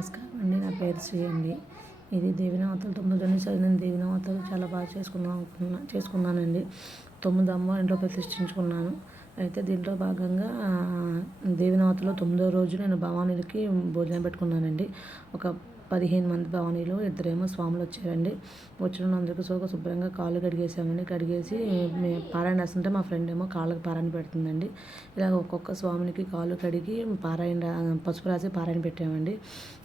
నమస్కారం అండి. నా పేరు శ్రీ అండి. ఇది దేవినావతలు తొమ్మిది రోజులు చదివిన దేవినావతలు చాలా బాగా చేసుకున్నాను అనుకున్నా- చేసుకున్నానండి. తొమ్మిది అమ్మ ఇంట్లో ప్రతిష్ఠించుకున్నాను. అయితే దీంట్లో భాగంగా ఆ, తొమ్మిదో రోజు నేను భవానీలకి భోజనం పెట్టుకున్నానండి. ఒక పదిహేను మంది భవానీలు ఇద్దరేమో స్వాములు వచ్చారండి. వచ్చిన అందరికీ సో శుభ్రంగా కాళ్ళు కడిగేసామండి. కడిగేసి పారాయణ వేస్తుంటే మా ఫ్రెండ్ ఏమో కాళ్ళకి పారాయణ పెడుతుందండి. ఇలా ఒక్కొక్క స్వామినికి కాళ్ళు కడిగి పారాయణ పసుపు రాసి పారాయణ పెట్టామండి.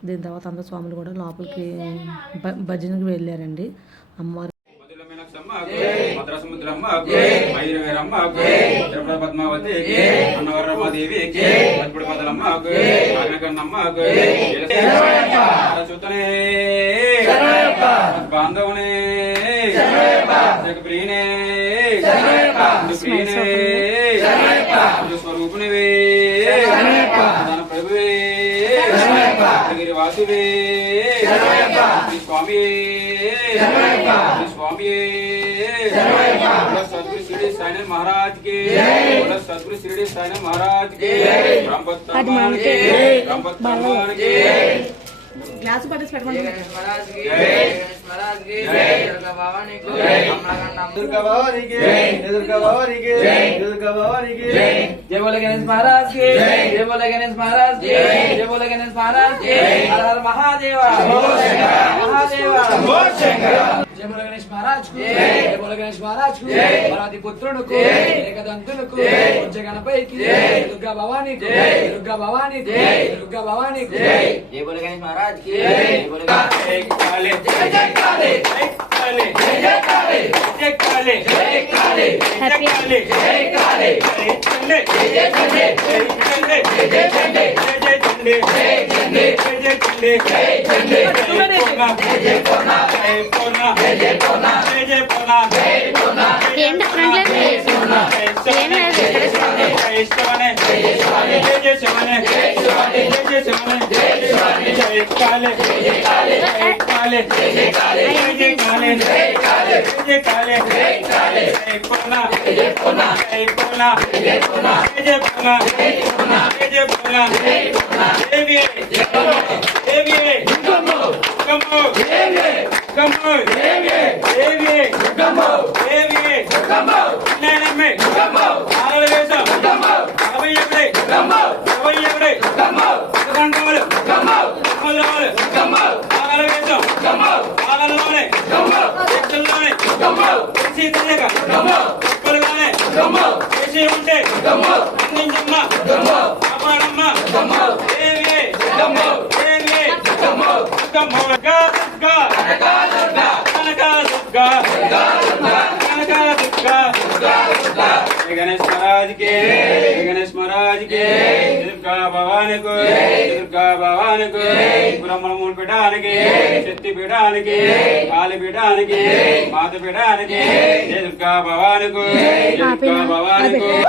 దీని తర్వాత అందరు స్వాములు కూడా లోపలికి భ- భజనకి వెళ్ళారండి. అమ్మవారు మద్రసముద్రమ్మ ఐదువేరమ్మ తిరుపతి పద్మావతి అన్నవరమ్మాదేవి పచ్చిపడి పదలమ్మ నాగకన్నమ్మ చూతనే బాంధవునే ప్రియనే ప్రియనే స్వరూపునివే తన ప్రభువే గిరివాసువే స్వామి స్వామి बोलो सदगुरु श्री साइन महाराज के बोलो सदगुरु श्री साइन महाराज के राम भक्त भगवान के राम भक्त भगवान के గ్లాస్ పట్టేసి పెట్టుకోండి జయ బోల గణేష్ మహారాజ్ జయ బోల గణేష్ మహారాజ్ జయ బోల గణేష్ మహారాజ్ మహాదేవ మహాదేవ జయ బోల గణేష్ మహారాజ్కు జయ బోల గణేష్ మహారాజ్కు పరాది పుత్రుడుకు ఏకదంతులకు జయ గణపతికి దుర్గా భవానీ దుర్గా భవానీ దుర్గా భవానీ జయ బోల గణేష్ మహారాజ్కి జయ బోల గణేష్ కాలే జయ జయ కాలే కాలే జయ జయ కాలే జయ కాలే జయ కాలే జయ కాలే జయ కాలే జయ చండే జయ చండే జయ చండే జయ చండే చండే జై చండే జై చండే జై పూర్ణ జై పూర్ణ జై పూర్ణ జై పూర్ణ జై పూర్ణ జై పూర్ణ ఏంటి ఏం లేదు ఇక్కడే శివనే జై శివనే జై శివనే జై శివనే జై శివనే జై శివనే జై కాళీ జై కాళీ జై కాళీ జై కాళీ జై కాళీ జై కాళీ జై కాళీ జై కాళీ జై పూర్ణ జై పూర్ణ జై పూర్ణ జై పూర్ణ జై పూర్ణ జై పూర్ణ జై పూర్ణ జై పూర్ణ Come on, God, God, God. Durga భవానికి. Durga భవానికి. బ్రహ్మణమూల పీఠానికి. శక్తి పీఠానికి. కాళీ పీఠానికి. మాత పీఠానికి. దుర్గా భవానికి. దుర్గా భవానికి.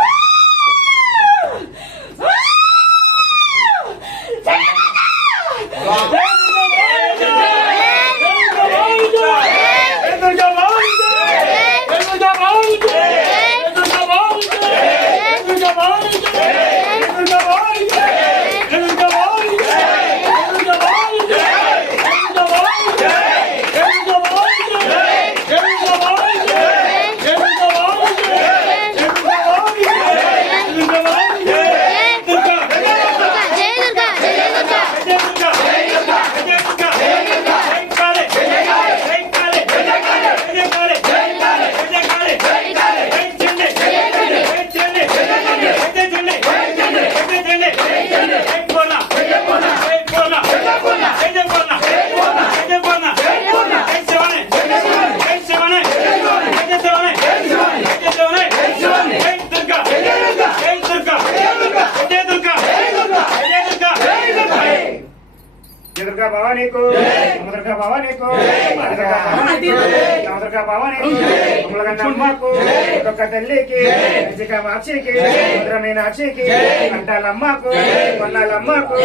దుర్గా భవానికి. దుర్గా భవానీకు దుర్గా భవానీకు దుర్గా భవానీకు దుర్గా భవానీకు ములగన్నమ్మకు ఒక్క తల్లికి రుచిక వాక్షికి రుద్రమీనాక్షికి కంటాలమ్మకు కొన్నాలమ్మకు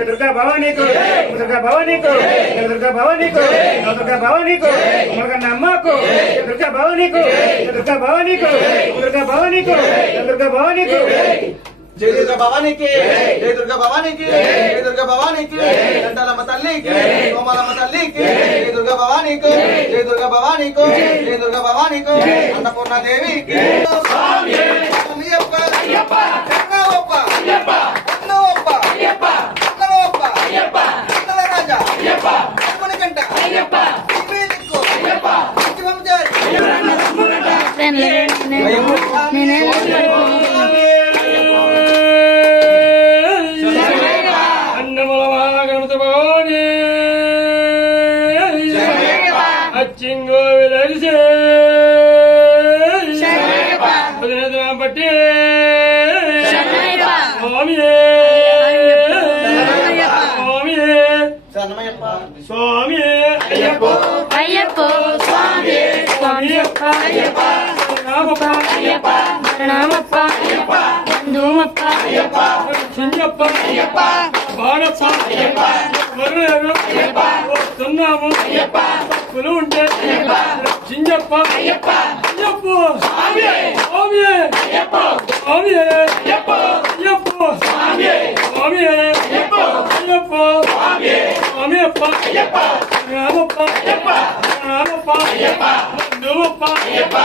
దుర్గా భవానీకు దుర్గా భవానీకు దుర్గా భవానీకు దుర్గా భవానీకు ములగన్నమ్మకు దుర్గా భవానీకు దుర్గా భవానీకు దుర్గా భవానీకు దుర్గా భవానీకు. జై దుర్గా భవానీకి. జై. దుర్గా భవానీకి. జై. దుర్గా భవానీకి. దండాలమ్మ తల్లికి. సోమాలమ్మ తల్లికి. జై. దుర్గా భవానీకి. జై. దుర్గా భవానీకి. జై. దుర్గా భవానీకి. అన్నపూర్ణ దేవికి అయ్యప్ప. అయ్యప్ప. అన్నవప్ప అయ్యప్ప. అన్నవప్ప అయ్యప్ప. అన్నవప్ప అయ్యప్ప. అన్నల రాజా అయ్యప్ప. అమ్మనికంట అయ్యప్ప. దిక్కు అయ్యప్ప నేనే స్వామియప్ప అయ్యప్ప రామప్ప అయ్యప్ప ప్రణామప్ప అయ్యప్ప బంధుమప్ప అయ్యప్ప చిన్నప్ప అయ్యప్ప బాణప్ప అయ్యప్ప వరుణేరు అయ్యప్ప వస్తున్నాము అయ్యప్ప తప్పులు ఉంటే అయ్యప్ప చిన్నప్ప అయ్యప్ప అయ్యప్ప స్వామి స్వామి అయ్యప్ప స్వామి అయ్యప్ప అయ్యప్ప స్వామి స్వామి అయ్యప్ప అయ్యప్ప స్వామి స్వామి అప్ప అయ్యప్ప రామప్ప అయ్యప్ప రామప్ప అయ్యప్ప బంధువప్ప అయ్యప్ప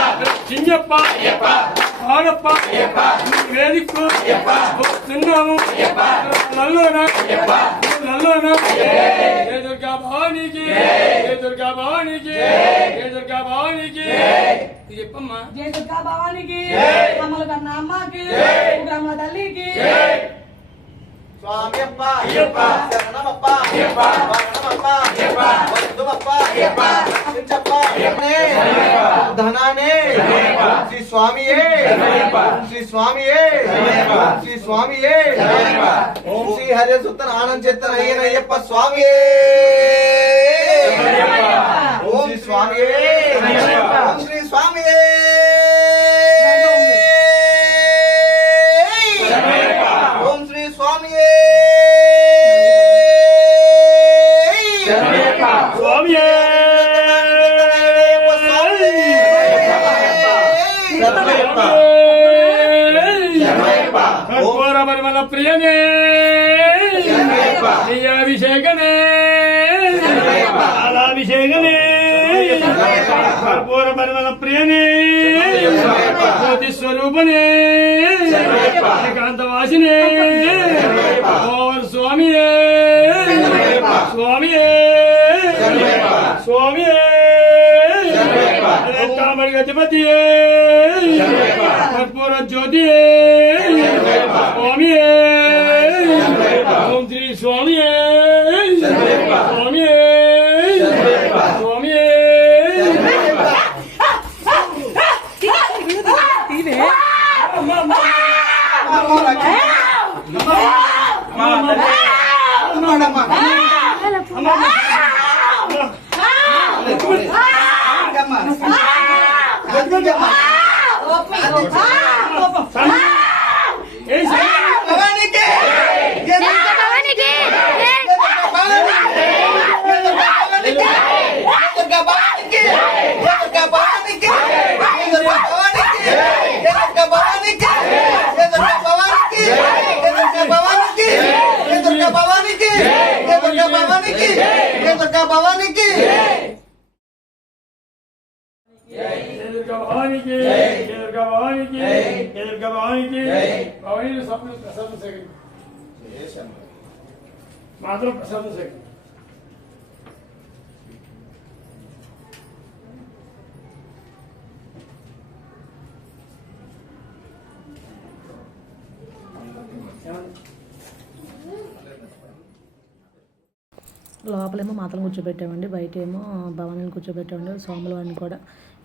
చిన్నప్ప అయ్యప్ప ఆడప్ప అయ్యప్ప వేదికు అయ్యప్ప వస్తున్నాము అయ్యప్ప నల్లోన అయ్యప్ప నల్లోన ఏ దుర్గా భవానికి ఏ దుర్గా భవానికి ఏ దుర్గా భవానికి ఇది చెప్పమ్మా జయ దుర్గా భవానికి అమ్మల కన్నా అమ్మకి గ్రామ తల్లికి స్వామియప్ప అయ్యప్ప శరణమప్ప అయ్యప్ప అయ్యప్ప అయ్యప్ప. ధనానే శ్రీ స్వామియే. శ్రీ స్వామియే. శ్రీ స్వామియే. ఓం శ్రీ హరి సుత్తన ఆనంద చిత్తన అయ్యనయ్యప్ప స్వామియే. ఓం శ్రీ స్వామియే. ఓం శ్రీ స్వామియే. జ్యోతి స్వరూపనే ఏకాంతవాసినే ఓం స్వామియే. స్వామియే. స్వామియే. కామడి గతిపతియే కర్పూర జ్యోతియే. భవానికి దుర్గా భవానికి దుర్గా భవానికి భవానీ ప్రసాదం సేకరి మాత్రం ప్రసాదం సేకరి లోపలేమో మాతలు కూర్చోబెట్టామండి బయట ఏమో భవనాన్ని కూర్చోబెట్టామండి సోములు అన్నీ కూడా.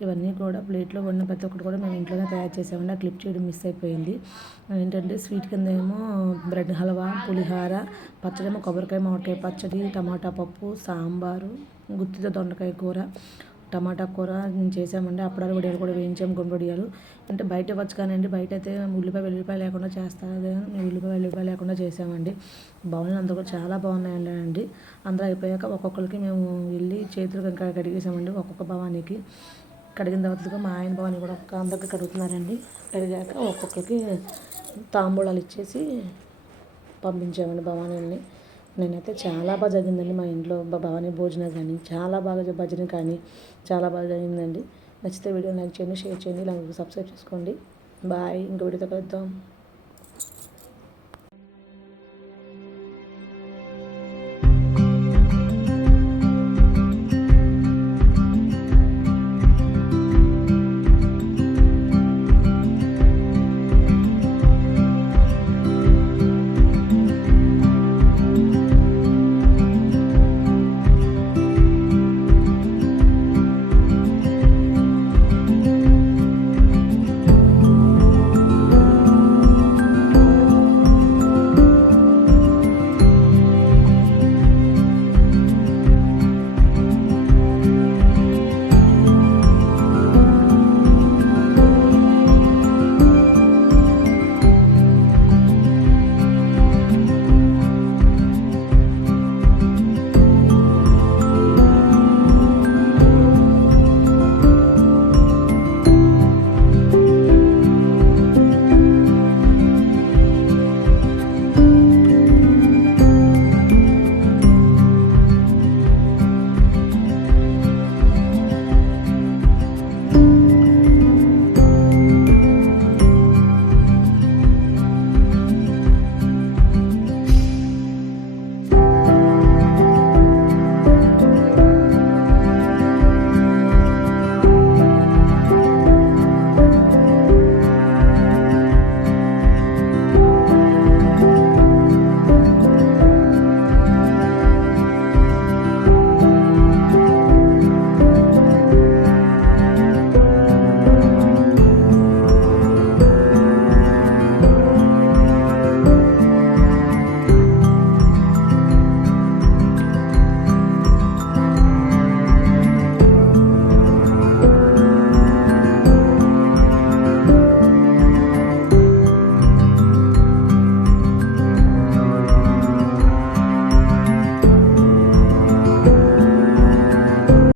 ఇవన్నీ కూడా ప్లేట్లో వండిన ప్రతి ఒక్కటి కూడా మేము ఇంట్లోనే తయారు చేసామండి. ఆ క్లిప్ చేయడం మిస్ అయిపోయింది. ఏంటంటే స్వీట్ కింద ఏమో బ్రెడ్ హల్వా పులిహార పచ్చడి ఏమో కొబ్బరికాయ మామిడికాయ పచ్చడి టమాటా పప్పు సాంబారు గుత్తితో దొండకాయ కూర టమాటా కూర చేసామండి. అప్పడాలు వడియాలు కూడా వేయించాము గుండు వడియాలు అంటే బయట ఇవ్వచ్చు కానండి బయట అయితే ఉల్లిపాయ వెల్లిపాయ లేకుండా చేస్తారు మేము ఉల్లిపాయ వెల్లిపాయ లేకుండా చేసామండి. బాగున్నాయి అందరూ కూడా చాలా బాగున్నాయండి అండి. అందరూ అయిపోయాక ఒక్కొక్కరికి మేము వెళ్ళి చేతులు ఇంకా కడిగేసామండి ఒక్కొక్క భవానికి. కడిగిన తర్వాత మా ఆయన భవాని కూడా ఒక అందరికి కడుగుతున్నారండి. కడిగాక ఒక్కొక్కరికి తాంబూలాలు ఇచ్చేసి పంపించామండి భవానీని నేనైతే చాలా బాగా జరిగిందండి మా ఇంట్లో భవానీ భోజనం కానీ చాలా బాగా భజన కానీ చాలా బాగా జరిగిందండి. నచ్చితే వీడియో లైక్ చేయండి షేర్ చేయండి ఇలా సబ్స్క్రైబ్ చేసుకోండి. బాయ్. ఇంకో వీడియోతో కలుద్దాం.